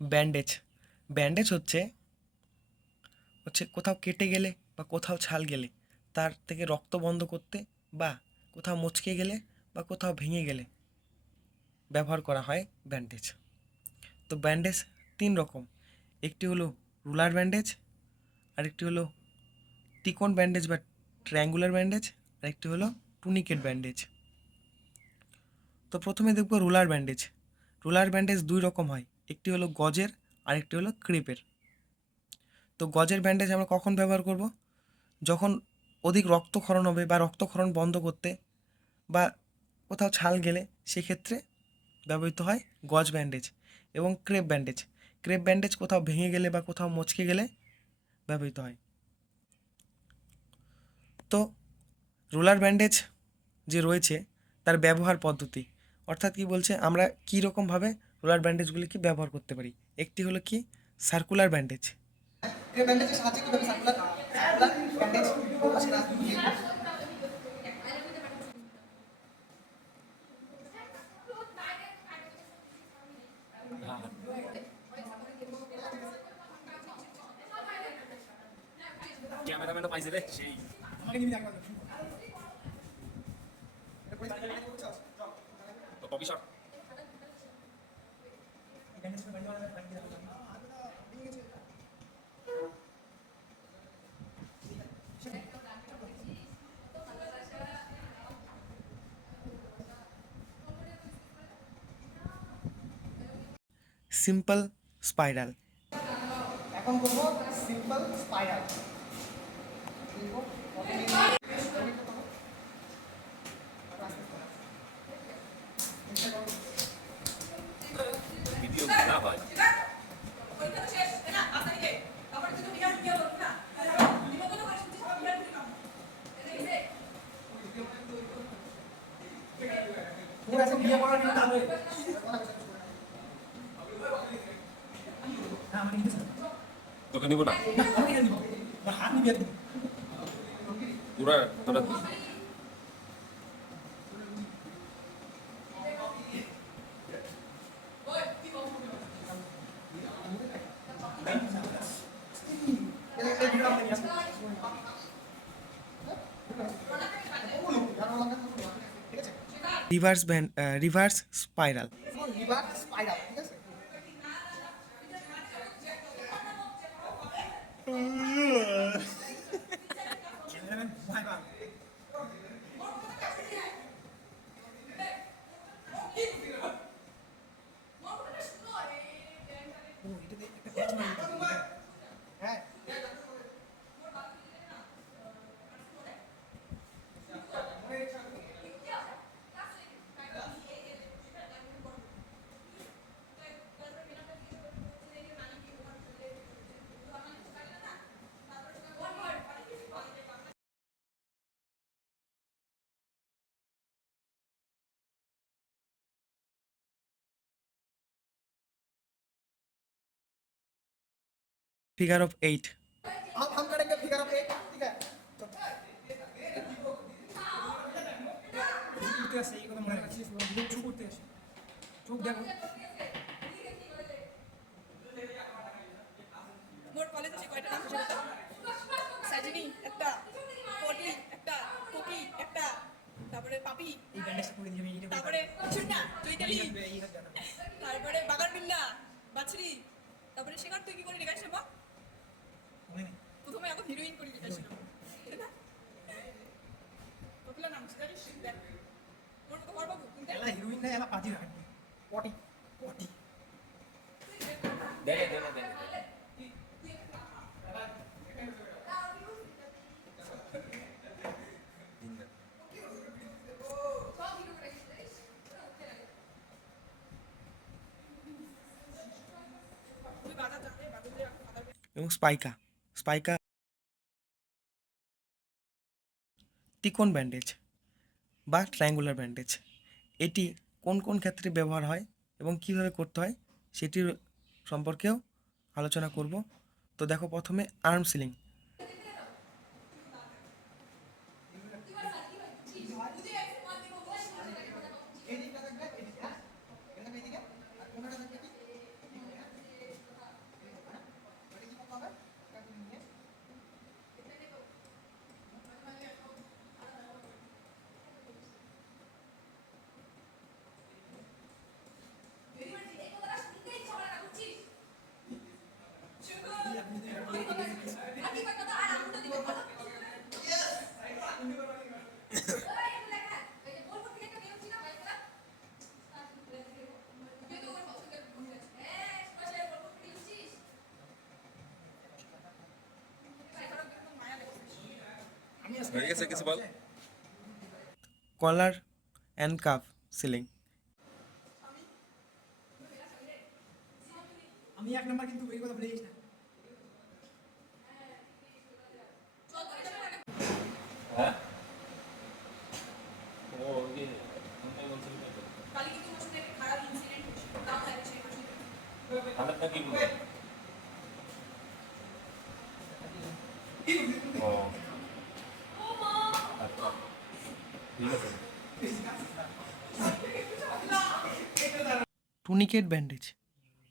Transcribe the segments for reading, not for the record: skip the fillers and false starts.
Bandage bandage হচ্ছে হচ্ছে কোথাও কেটে গেলে বা কোথাও ছাল গেলে তার থেকে রক্ত বন্ধ করতে, বা কোথাও মচকে গেলে বা কোথাও ভেঙে গেলে ব্যবহার করা হয় ব্যান্ডেজ। তো ব্যান্ডেজ তিন রকম। একটি হলো রুলার ব্যান্ডেজ, আরেকটি হলো টিকন ব্যান্ডেজ বা ট্রায়াঙ্গুলার ব্যান্ডেজ, আরেকটি হলো টুনিকেট ব্যান্ডেজ। তো প্রথমে দেখব রুলার ব্যান্ডেজ। রুলার ব্যান্ডেজ দুই রকম হয়, একটি হলো গজের, আরেকটি হলো ক্রেপের। তো গজের ব্যান্ডেজ আমরা কখন ব্যবহার করব? যখন অধিক রক্তক্ষরণ হবে বা রক্তক্ষরণ বন্ধ করতে, বা কোথাও ছাল গেলে সেক্ষেত্রে ব্যবহৃত হয় গজ ব্যান্ডেজ। এবং ক্রেপ ব্যান্ডেজ, ক্রেপ ব্যান্ডেজ কোথাও ভেঙে গেলে বা কোথাও মচকে গেলে ব্যবহৃত হয়। তো রোলার ব্যান্ডেজ যে রয়েছে তার ব্যবহার পদ্ধতি, অর্থাৎ কি বলছে আমরা কী রকমভাবে রোলার ব্যান্ডেজগুলিকে ব্যবহার করতে পারি। একটি হলো কি সার্কুলার ব্যান্ডেজ। ব্যান্ডেজের সাহায্যে কিভাবে সার্কুলার সার্কুলার ব্যান্ডেজ ক্যামেরাম্যানও পাইছে রে সেই আমাকে নিবি একবার তো কপি শট সিম্পল স্পাইরাল। এখন করবো সিম্পল স্পাইরাল। ভিডিও না হয় পুরো আছে বিয়ে করার কিন্তু তাহলে না মানে নিতে তোকে নিব না না আমি নিব আমার হাত নিবি একদম পুরা তোরা রিভার্স স্পাইরাল। লিভার স্পাইরাল, ঠিক আছে? ভাই ভাই হ্যাঁ ফিগার অফ এইট। हम करेंगे फिगर ऑफ 8, ठीक है? করতে আসে এই কথা মনে রাখিস, চুপ করতে আসে, চুপ দেখো মোর কলেজে সে কয়টা নাম ছিল? সাজিনী একটা, পটি একটা, কোকি একটা, তারপরে পাপি, এই ব্যান্ডেজটা করে দিবি এটা তারপরে চুন্না, চৈতালি, এই হাত জানা তারপরে বাগান বিন্না, বাছরি, তারপরে শেখার তুই কি করে রেখাইছ বা? মনে নেই প্রথমে এখন হিরোইন করে রেখাইছিল। কতলা নাম ছিল জানিস? দেখ মোর মতো হর বাবু তুমি দেখ। এলা হিরোইন না, এলা পাজি রাখি পটি পটি দেখে দেখে দেখে তুই বাজার যাবে, বাজারে এখন বাজার এবং স্পাইকা। স্পাইকা টিকন ব্যান্ডেজ বা ট্রায়াঙ্গুলার ব্যান্ডেজ। এটি কোন কোন ক্ষেত্রে ব্যবহার হয় এবং কিভাবে করতে হয় সেটির সম্পর্কেও আলোচনা করব। তো দেখো প্রথমে আর্ম সিলিং। হয়ে গেছে কিছু বল। কলার অ্যান্ড কাফ সিলিং। আমি 1 নাম্বার কিন্তু এই কথা ভুলে গেছি না। হ্যাঁ ও ওকে তুমি বলছিস তো কালি কিন্তু ওর সাথে একটা খারাপ ইনসিডেন্ট হয়েছিল তাও থাকে সেই মাসে তাহলে তা কি বলবো? ও আচ্ছা ঠিক আছে। টুনিকেট ব্যান্ডেজ।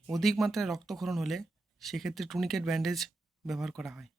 অধিক মাত্রায় রক্তক্ষরণ হলে সেক্ষেত্রে টুনিকেট ব্যান্ডেজ ব্যবহার করা হয়।